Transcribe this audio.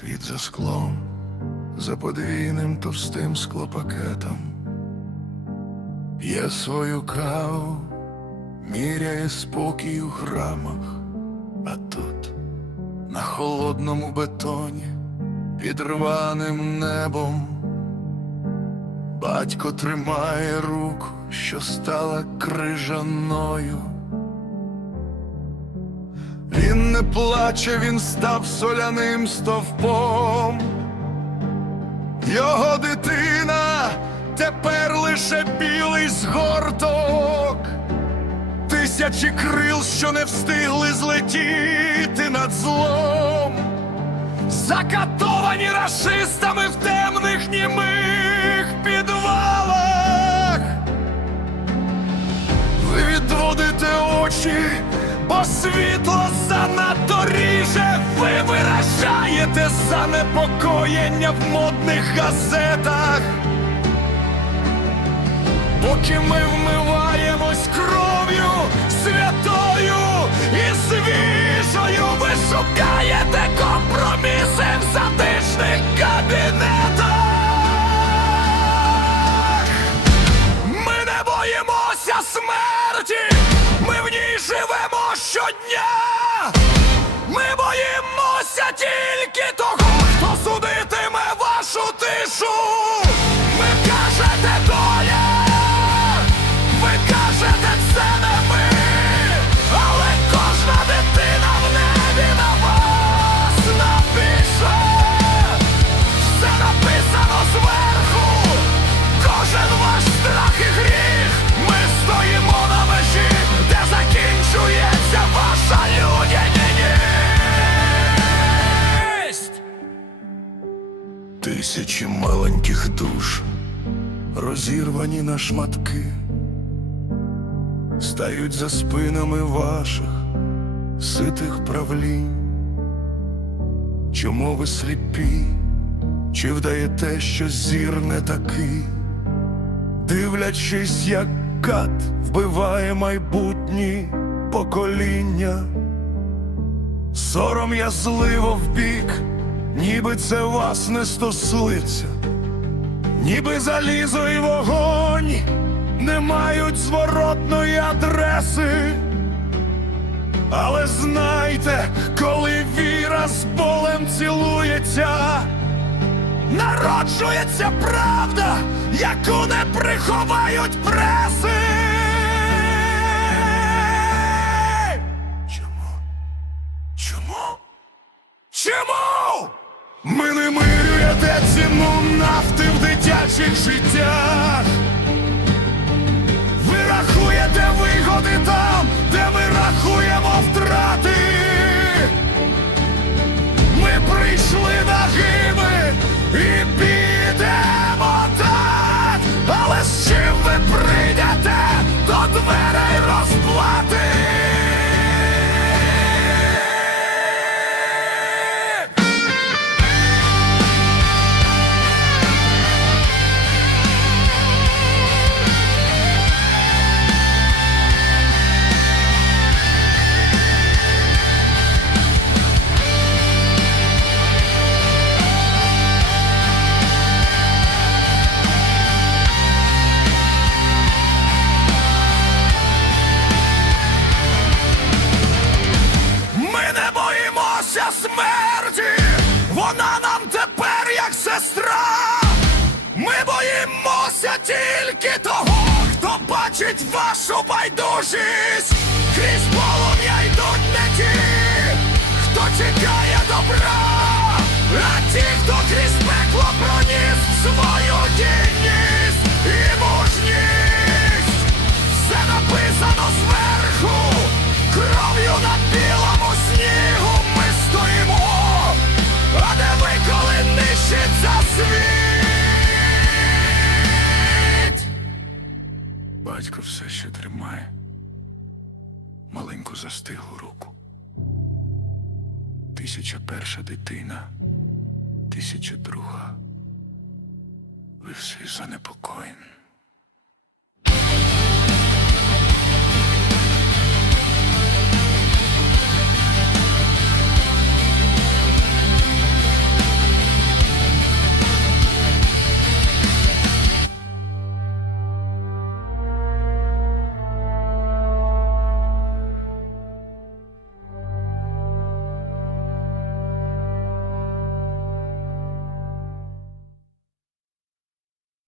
Світ за склом, за подвійним товстим склопакетом. П'є свою каву, міряє спокій у грамах, а тут, на холодному бетоні, під рваним небом, батько тримає руку, що стала крижаною. Він не плаче, він став соляним стовпом. Його дитина тепер лише білий згорток, тисячі крил, що не встигли злетіти над злом, закатовані рашистами в темних німих підвалах. Ви відводите очі, бо світло занадто ріже. Ви виражаєте занепокоєння в модних газетах. Поки ми вмиваємось кров'ю святою і свіжою, ви шукаєте компроміси в затишних кабінетах. Ми не боїмося смерті, ми в ній живемо щодня. Тисячі маленьких душ, розірвані на шматки, стають за спинами ваших ситих правлінь. Чому ви сліпі? Чи вдаєте, що зір не такий? Дивлячись, як кат вбиває майбутні покоління, сором язливо вбік, ніби це вас не стосується, ніби залізо і вогонь не мають зворотної адреси. Але знайте, коли віра з болем цілується, народжується правда, яку не приховають преси. Чому? Чому? Чому? Ми не мирюєте ціну нафти в дитячих життях. Ви рахуєте вигоди там, де ми рахуємо втрати. Ми прийшли на гиби і підемо так, але з чим ви боїмося тільки того, хто бачить вашу байдужість. Крізь полум'я йдуть не ті, хто чекає добра, Батько все ще тримає маленьку застиглу руку. Тисяча перша дитина, тисяча друга. Ви всі занепокоєні.